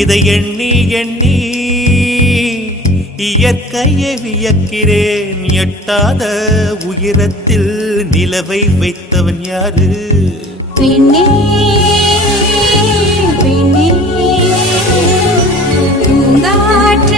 இதை எண்ணி எண்ணி இயற்கையை வியக்கிறேன். எட்டாத உயரத்தில் நிலவை வைத்தவன் யாரு? பெண்ணே பெண்ணே பூங்காற்று